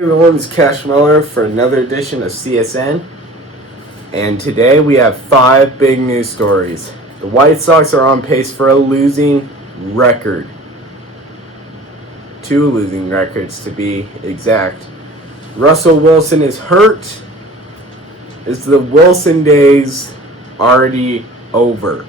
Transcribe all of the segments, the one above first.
Hey everyone, it's Cash Miller for another edition of CSN, and today we have 5 big news stories. The White Sox are on pace for a losing record. 2 losing records to be exact. Russell Wilson is hurt. Is the Wilson days already over?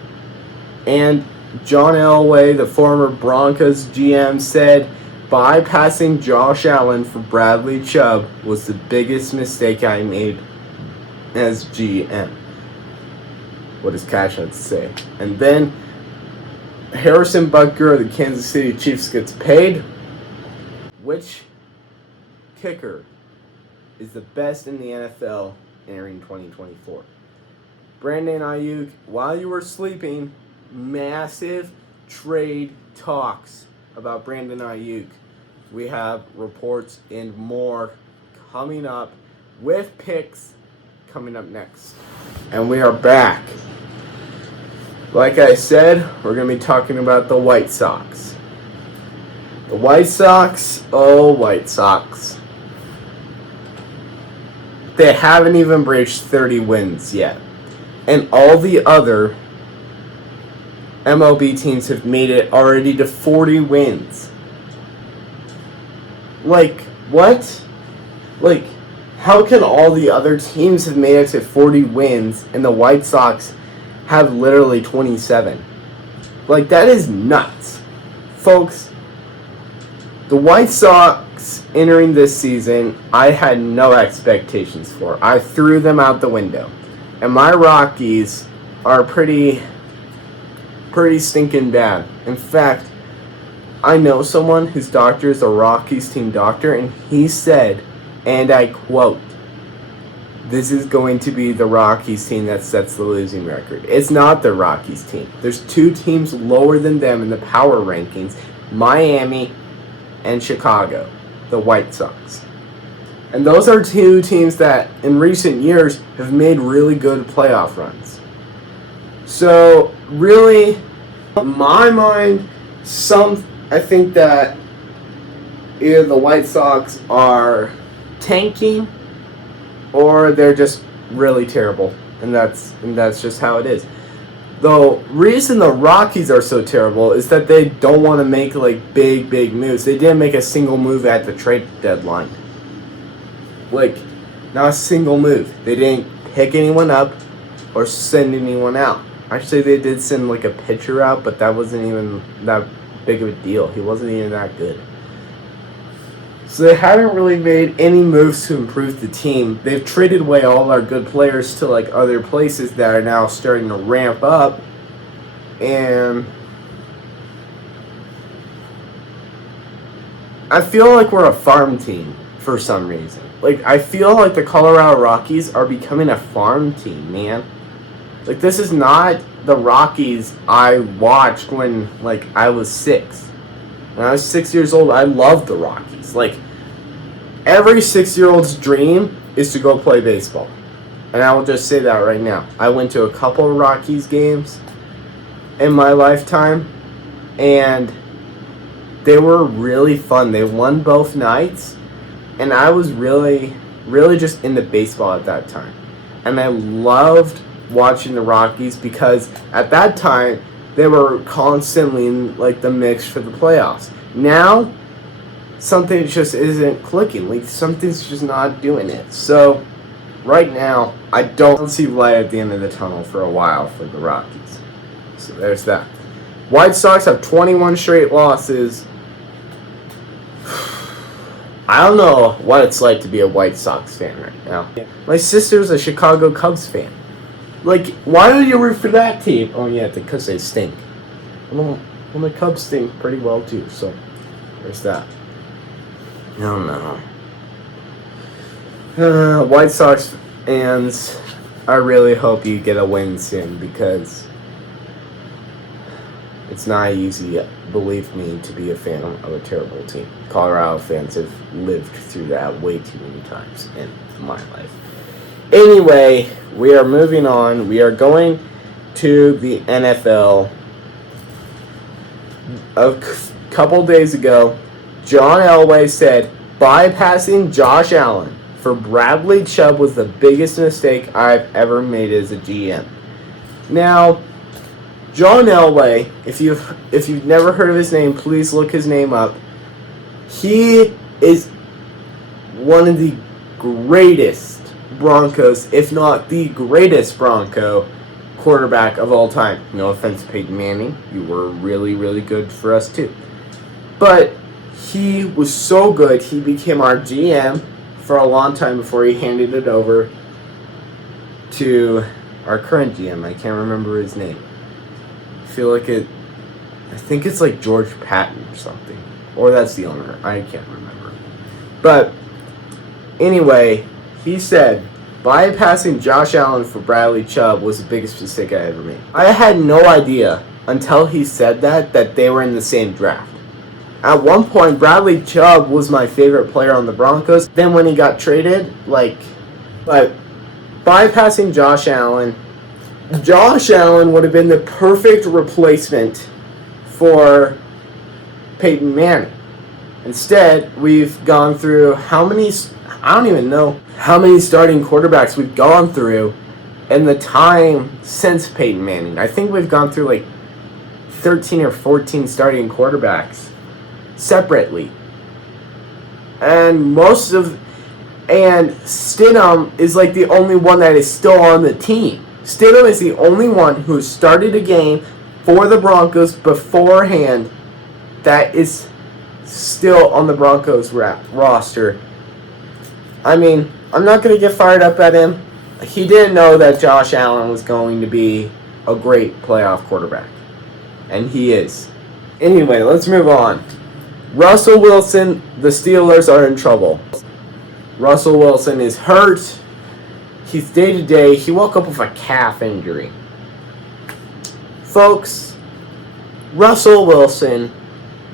And John Elway, the former Broncos GM, said bypassing Josh Allen for Bradley Chubb was the biggest mistake I made as GM. What does Cash have to say? And then Harrison Butker of the Kansas City Chiefs gets paid. Which kicker is the best in the NFL entering 2024? Brandon Ayuk, while you were sleeping, massive trade talks about Brandon Ayuk. We have reports and more coming up with picks coming up next. And we are back. Like I said, we're going to be talking about the White Sox. The White Sox, White Sox. They haven't even breached 30 wins yet. And all the other MLB teams have made it already to 40 wins. Like, what? Like, how can all the other teams have made it to 40 wins and the White Sox have literally 27? Like, that is nuts. Folks, the White Sox entering this season, I had no expectations for. I threw them out the window. And my Rockies are pretty stinking bad. In fact, I know someone whose doctor is a Rockies team doctor, and he said, and I quote, "This is going to be the Rockies team that sets the losing record." It's not the Rockies team. There's 2 teams lower than them in the power rankings, Miami and Chicago, the White Sox. And those are 2 teams that in recent years have made really good playoff runs. So really, in my mind, I think that either the White Sox are tanking or they're just really terrible, and that's just how it is. The reason the Rockies are so terrible is that they don't want to make like big moves. They didn't make a single move at the trade deadline. Like, not a single move. They didn't pick anyone up or send anyone out. Actually, they did send like a pitcher out, but that wasn't even that big of a deal. He wasn't even that good. So they haven't really made any moves to improve the team. They've traded away all our good players to like other places that are now starting to ramp up. And I feel like we're a farm team for some reason. Like, I feel like the Colorado Rockies are becoming a farm team, man. Like, this is not the Rockies I watched when, like, I was 6. When I was 6 years old, I loved the Rockies. Like, every 6-year-old's dream is to go play baseball. And I will just say that right now. I went to a couple of Rockies games in my lifetime, and they were really fun. They won both nights, and I was really just into baseball at that time. And I loved watching the Rockies because at that time they were constantly in like the mix for the playoffs. Now something just isn't clicking. Like, something's just not doing it. So right now I don't see light at the end of the tunnel for a while for the Rockies. So there's that. White Sox have 21 straight losses. I don't know what it's like to be a White Sox fan right now. My sister's a Chicago Cubs fan. Like, why do you root for that team? Oh, yeah, because they stink. Well, the Cubs stink pretty well, too, so there's that. I don't know. White Sox fans, I really hope you get a win soon, because it's not easy, believe me, to be a fan of a terrible team. Colorado fans have lived through that way too many times in my life. Anyway, we are moving on. We are going to the NFL. A couple days ago, John Elway said bypassing Josh Allen for Bradley Chubb was the biggest mistake I've ever made as a GM. Now, John Elway, if you've never heard of his name, please look his name up. He is one of the greatest Broncos, if not the greatest Bronco quarterback of all time. No offense, Peyton Manning. You were really, really good for us too. But he was so good, he became our GM for a long time before he handed it over to our current GM. I can't remember his name. I think it's like George Patton or something. Or that's the owner. I can't remember. But anyway, he said bypassing Josh Allen for Bradley Chubb was the biggest mistake I ever made. I had no idea until he said that they were in the same draft. At one point, Bradley Chubb was my favorite player on the Broncos. Then when he got traded, but bypassing Josh Allen would have been the perfect replacement for Peyton Manning. Instead, we've gone through I don't even know how many starting quarterbacks we've gone through in the time since Peyton Manning. I think we've gone through like 13 or 14 starting quarterbacks separately. And Stidham is like the only one that is still on the team. Stidham is the only one who started a game for the Broncos beforehand that is still on the Broncos roster. I mean, I'm not going to get fired up at him. He didn't know that Josh Allen was going to be a great playoff quarterback. And he is. Anyway, let's move on. Russell Wilson, the Steelers are in trouble. Russell Wilson is hurt. He's day-to-day. He woke up with a calf injury. Folks, Russell Wilson,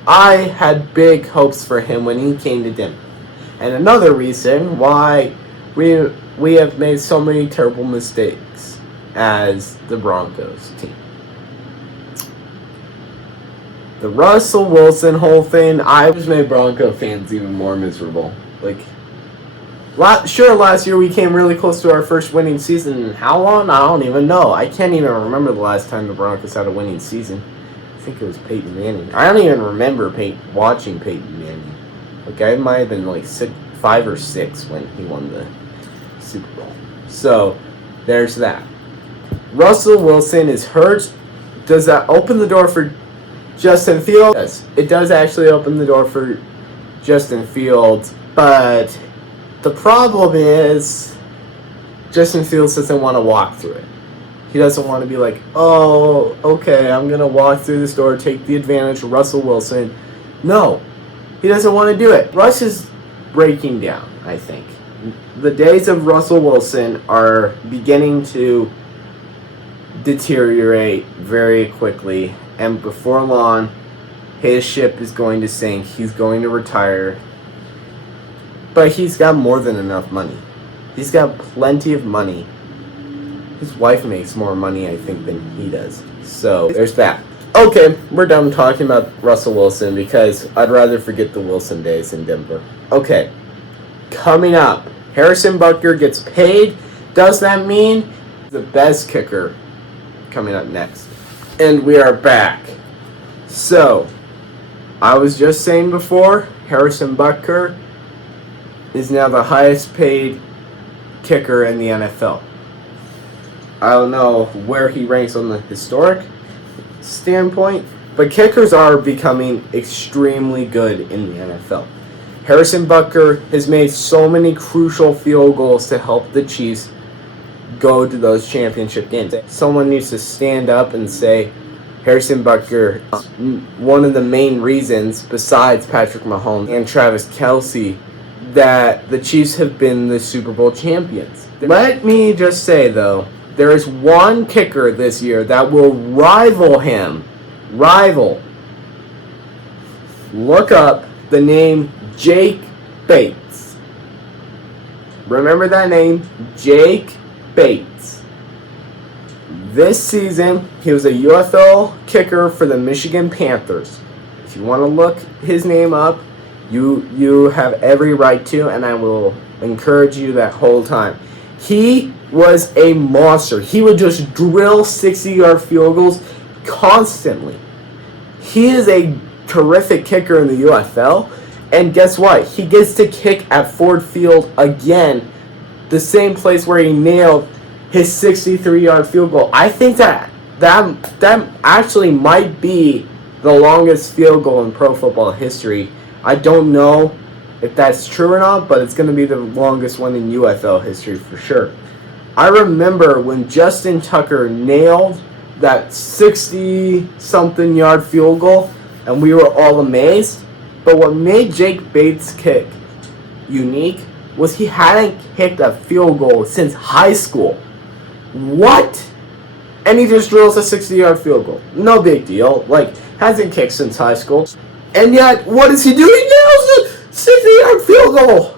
I had big hopes for him when he came to Denver. And another reason why we have made so many terrible mistakes as the Broncos team. The Russell Wilson whole thing, I just made Bronco fans even more miserable. Last year we came really close to our first winning season. How long? I don't even know. I can't even remember the last time the Broncos had a winning season. I think it was Peyton Manning. I don't even remember watching Peyton Manning. I might have been 5 or 6 when he won the Super Bowl. So, there's that. Russell Wilson is hurt. Does that open the door for Justin Fields? Yes, it does actually open the door for Justin Fields, but the problem is Justin Fields doesn't want to walk through it. He doesn't want to be like, oh, okay, I'm going to walk through this door, take the advantage of Russell Wilson. No, he doesn't want to do it. Russ is breaking down, I think. The days of Russell Wilson are beginning to deteriorate very quickly, and before long, his ship is going to sink. He's going to retire. But he's got more than enough money. He's got plenty of money. His wife makes more money, I think, than he does. So, there's that. Okay, we're done talking about Russell Wilson because I'd rather forget the Wilson days in Denver. Okay, coming up, Harrison Butker gets paid. Does that mean the best kicker coming up next? And we are back. So, I was just saying before, Harrison Butker is now the highest paid kicker in the NFL. I don't know where he ranks on the historic standpoint, but kickers are becoming extremely good in the NFL. Harrison Butker has made so many crucial field goals to help the Chiefs go to those championship games. Someone needs to stand up and say Harrison Butker is one of the main reasons, besides Patrick Mahomes and Travis Kelce, that the Chiefs have been the Super Bowl champions. Let me just say, though, there is one kicker this year that will rival him. Look up the name Jake Bates. Remember that name? Jake Bates. This season, he was a UFL kicker for the Michigan Panthers. If you want to look his name up, You have every right to, and I will encourage you that whole time. He was a monster. He would just drill 60-yard field goals constantly. He is a terrific kicker in the UFL, and guess what? He gets to kick at Ford Field again, the same place where he nailed his 63-yard field goal. I think that actually might be the longest field goal in pro football history. I don't know if that's true or not, but it's going to be the longest one in UFL history for sure. I remember when Justin Tucker nailed that 60-something yard field goal, and we were all amazed. But what made Jake Bates' kick unique was he hadn't kicked a field goal since high school. What? And he just drills a 60-yard field goal. No big deal. Like, hasn't kicked since high school. And yet, what does he do? He nails a 60-yard field goal.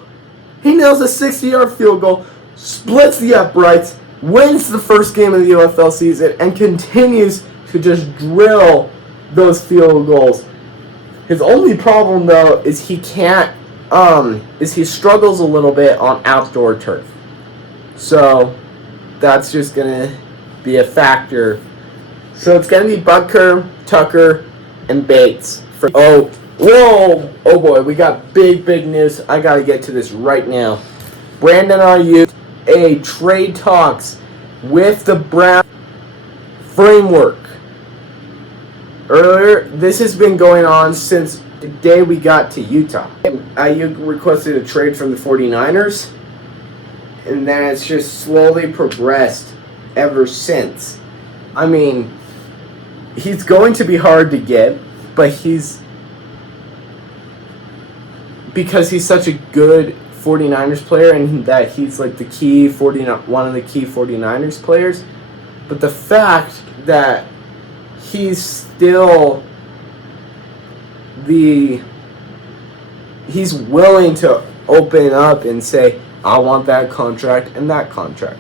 He nails a 60-yard field goal, splits the uprights, wins the first game of the UFL season, and continues to just drill those field goals. His only problem, though, is he struggles a little bit on outdoor turf. So, that's just going to be a factor. So, it's going to be Butker, Tucker, and Bates. Oh boy, we got big news. I got to get to this right now. Brandon Ayuk, a trade talks with the Browns framework. Earlier, this has been going on since the day we got to Utah. Ayuk requested a trade from the 49ers, and then it's just slowly progressed ever since. I mean, he's going to be hard to get, but because he's such a good 49ers player, and that he's like one of the key 49ers players. But the fact that he's still he's willing to open up and say, I want that contract and that contract.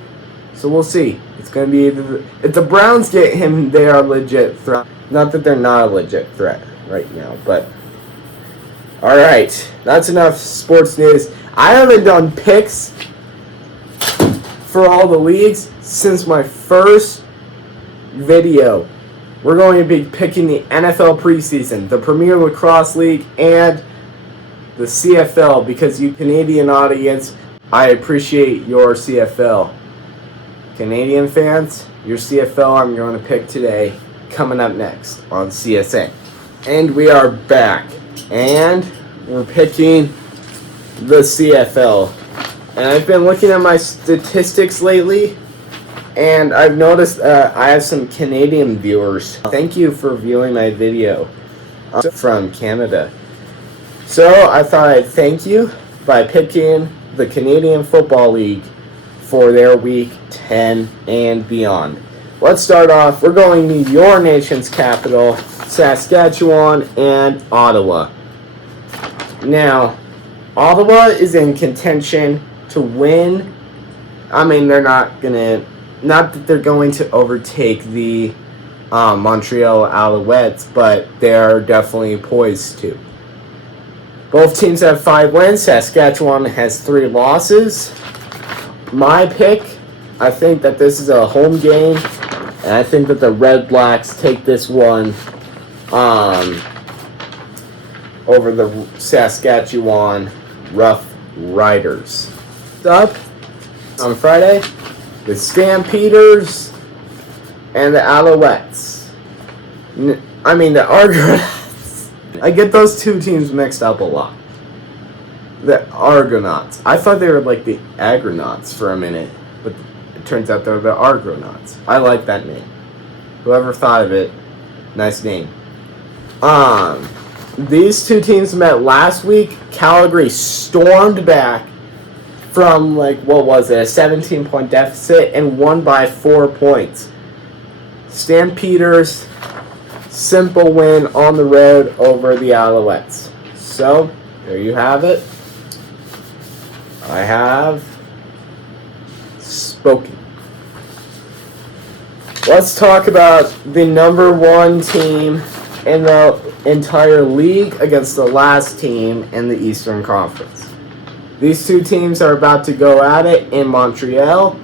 So we'll see. It's going to be if the Browns get him, they are a legit threat. Not that they're not a legit threat right now, but all right, that's enough sports news. I haven't done picks for all the leagues since my first video. We're going to be picking the NFL preseason, the Premier Lacrosse League, and the CFL, because you Canadian audience, I appreciate your CFL. Canadian fans, your CFL I'm going to pick today, coming up next on CSN. And we are back, and we're picking the CFL. And I've been looking at my statistics lately, and I've noticed I have some Canadian viewers. Thank you for viewing my video from Canada. So I thought I'd thank you by picking the Canadian Football League for their Week 10 and beyond. Let's start off. We're going to your nation's capital, Saskatchewan and Ottawa. Now, Ottawa is in contention to win. I mean, they're not that they're going to overtake the Montreal Alouettes, but they're definitely poised to. Both teams have 5 wins. Saskatchewan has 3 losses. My pick, I think that this is a home game, and I think that the Red Blacks take this one over the Saskatchewan Rough Riders. Up on Friday, the Stampeders and the Alouettes. The Argonauts. I get those two teams mixed up a lot. The Argonauts. I thought they were like the Agronauts for a minute, but it turns out they're the Argonauts. I like that name. Whoever thought of it, nice name. These two teams met last week. Calgary stormed back from a 17-point deficit and won by 4 points. Stampeders, simple win on the road over the Alouettes. So, there you have it. I have spoken. Let's talk about the number 1 team in the entire league against the last team in the Eastern Conference. These two teams are about to go at it in Montreal.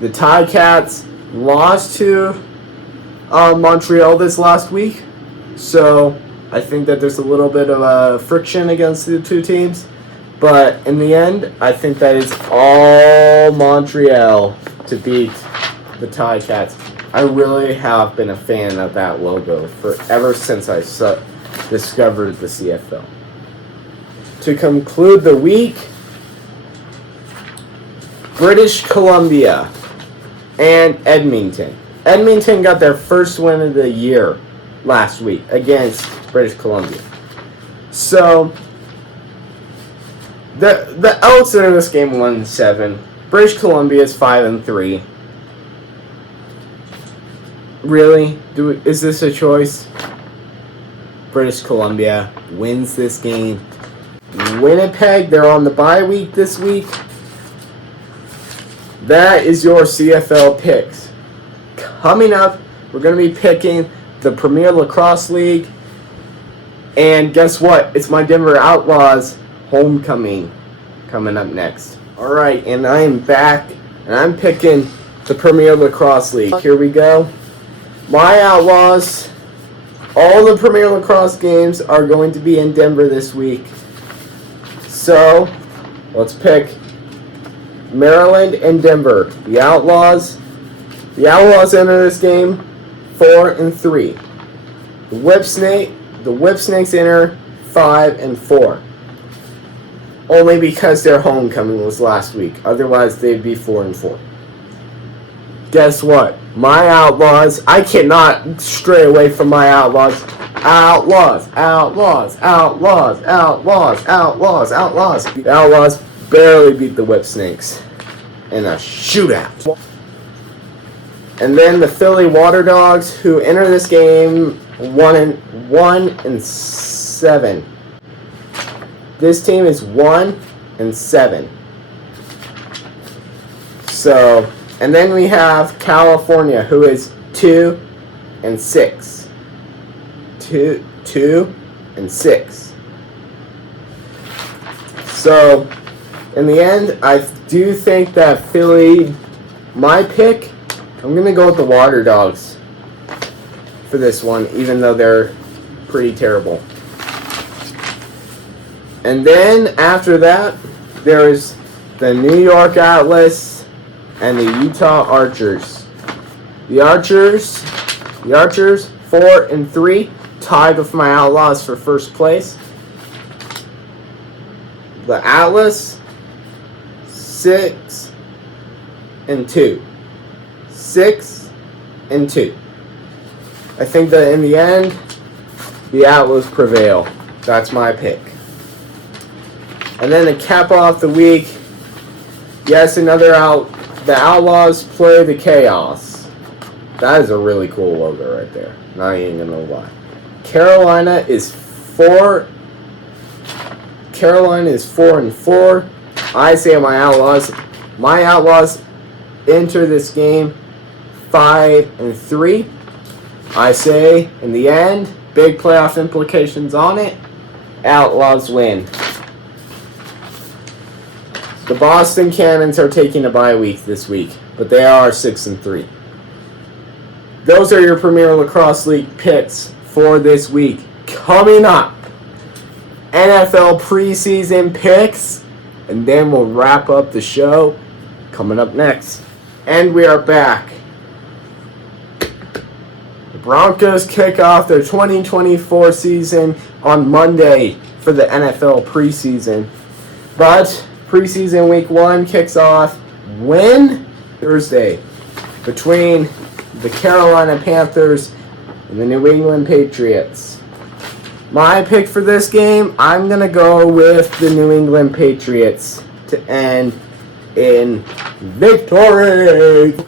The Ticats lost to Montreal this last week, so I think that there's a little bit of a friction against the two teams. But in the end, I think that it's all Montreal to beat the Ticats. I really have been a fan of that logo ever since I discovered the CFL. To conclude the week, British Columbia and Edmonton. Edmonton got their first win of the year last week against British Columbia. So the Elks in this game 1-7. British Columbia is 5-3. Really? Is this a choice? British Columbia wins this game. Winnipeg, they're on the bye week this week. That is your CFL picks. Coming up, we're going to be picking the Premier Lacrosse League. And guess what? It's my Denver Outlaws homecoming coming up next. Alright, and I am back, and I'm picking the Premier Lacrosse League. Here we go. My Outlaws, all the Premier Lacrosse games are going to be in Denver this week. So, let's pick Maryland and Denver. The Outlaws enter this game 4-3. The Whipsnakes enter 5-4. Only because their homecoming was last week. Otherwise, they'd be 4-4. Guess what? My Outlaws, I cannot stray away from my Outlaws. Outlaws. The Outlaws barely beat the Whipsnakes in a shootout. And then the Philly Water Dogs, who enter this game 1-7. This team is 1-7. So, and then we have California, who is 2-6. 2-6. So, in the end, I do think that Philly, my pick, I'm going to go with the Water Dogs for this one, even though they're pretty terrible. And then after that, there's the New York Atlas and the Utah Archers. The Archers 4-3, tied with my Outlaws for first place. The Atlas 6-2. 6-2. I think that in the end, the Atlas prevail. That's my pick. And then to cap off the week, yes, the Outlaws play the Chaos. That is a really cool logo right there. Not even gonna lie. Carolina is 4-4. I say my Outlaws enter this game 5-3. I say in the end, big playoff implications on it. Outlaws win. The Boston Cannons are taking a bye week this week, but they are 6-3. Those are your Premier Lacrosse League picks for this week. Coming up, NFL preseason picks, and then we'll wrap up the show coming up next. And we are back. The Broncos kick off their 2024 season on Monday for the NFL preseason. But preseason week 1 kicks off Thursday between the Carolina Panthers and the New England Patriots. My pick for this game, I'm going to go with the New England Patriots to end in victory! Victory!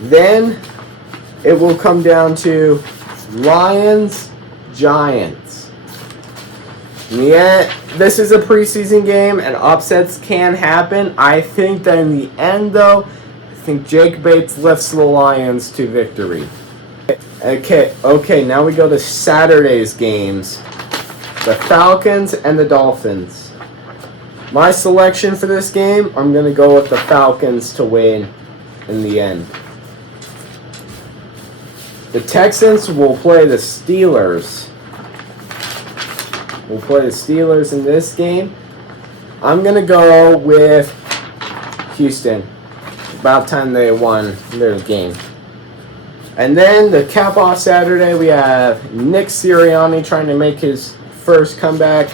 Then it will come down to Lions-Giants. Yeah, this is a preseason game and upsets can happen. I think that in the end, though, I think Jake Bates lifts the Lions to victory. Okay, now we go to Saturday's games. The Falcons and the Dolphins. My selection for this game, I'm going to go with the Falcons to win in the end. The Texans will play the Steelers. We'll play the Steelers in this game. I'm going to go with Houston. About time they won their game. And then the cap off Saturday, we have Nick Sirianni trying to make his first comeback,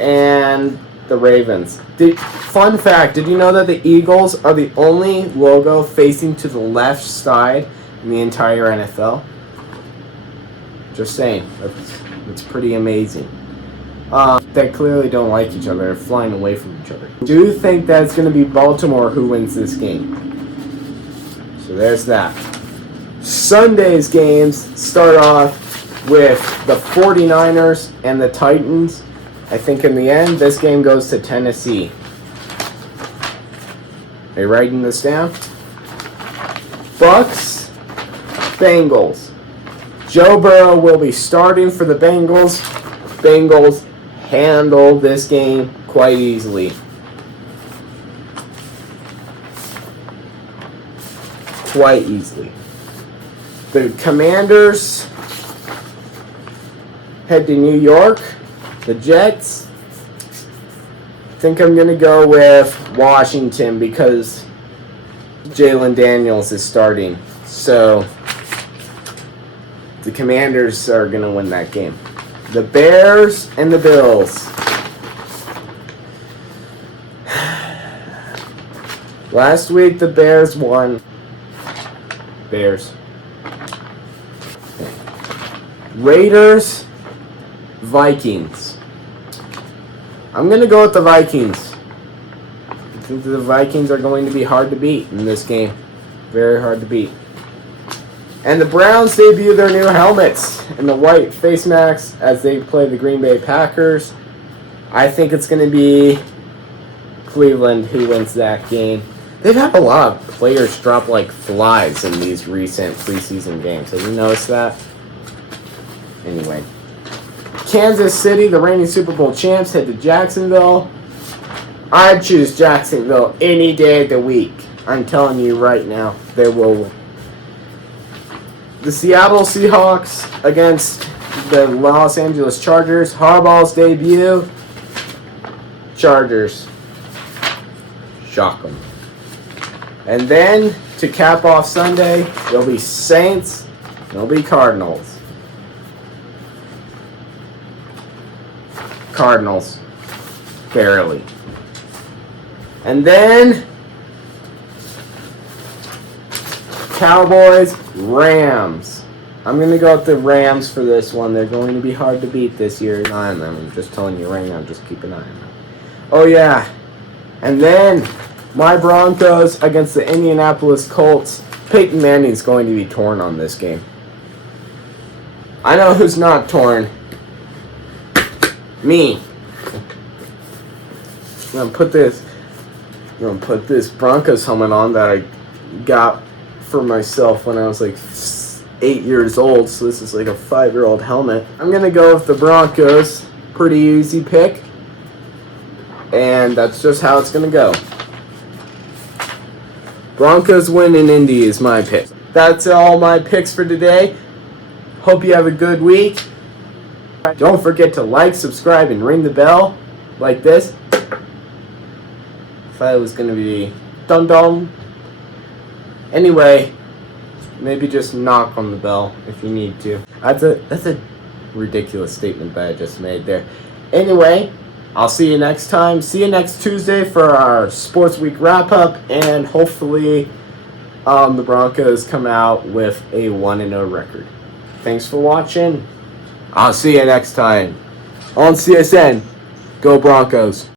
and the Ravens. Fun fact, did you know that the Eagles are the only logo facing to the left side in the entire NFL? Just saying. That's pretty amazing. They clearly don't like each other. They're flying away from each other. Do you think that it's going to be Baltimore who wins this game? So there's that. Sunday's games start off with the 49ers and the Titans. I think in the end, this game goes to Tennessee. Are you writing this down? Bucks, Bengals. Joe Burrow will be starting for the Bengals. Bengals handle this game quite easily. Quite easily. The Commanders head to New York. The Jets, I think I'm going to go with Washington because Jalen Daniels is starting. So the Commanders are going to win that game. The Bears and the Bills. Last week the Bears won. Bears. Raiders, Vikings. I'm going to go with the Vikings. I think the Vikings are going to be hard to beat in this game. Very hard to beat. And the Browns debut their new helmets and the white face masks as they play the Green Bay Packers. I think it's going to be Cleveland who wins that game. They've had a lot of players drop like flies in these recent preseason games. Have you noticed that? Anyway. Kansas City, the reigning Super Bowl champs, head to Jacksonville. I'd choose Jacksonville any day of the week. I'm telling you right now, they will win. The Seattle Seahawks against the Los Angeles Chargers. Harbaugh's debut. Chargers. Shock them. And then, to cap off Sunday, there'll be Saints, there'll be Cardinals. Cardinals. Barely. And then, Cowboys, Rams. I'm going to go with the Rams for this one. They're going to be hard to beat this year. Keep an eye on them. I'm just telling you right now, just keep an eye on them. Oh, yeah. And then, my Broncos against the Indianapolis Colts. Peyton Manning's going to be torn on this game. I know who's not torn. Me. I'm gonna put this Broncos helmet on that I got for myself when I was like 8 years old. So this is like a 5-year-old helmet. I'm gonna go with the Broncos. Pretty easy pick. And that's just how it's gonna go. Broncos win in Indy is my pick. That's all my picks for today. Hope you have a good week. Don't forget to like, subscribe, and ring the bell like this. If I was going to be dum-dum. Anyway, maybe just knock on the bell if you need to. That's a ridiculous statement that I just made there. Anyway, I'll see you next time. See you next Tuesday for our Sports Week wrap-up. And hopefully the Broncos come out with a 1-0 record. Thanks for watching. I'll see you next time on CSN. Go Broncos.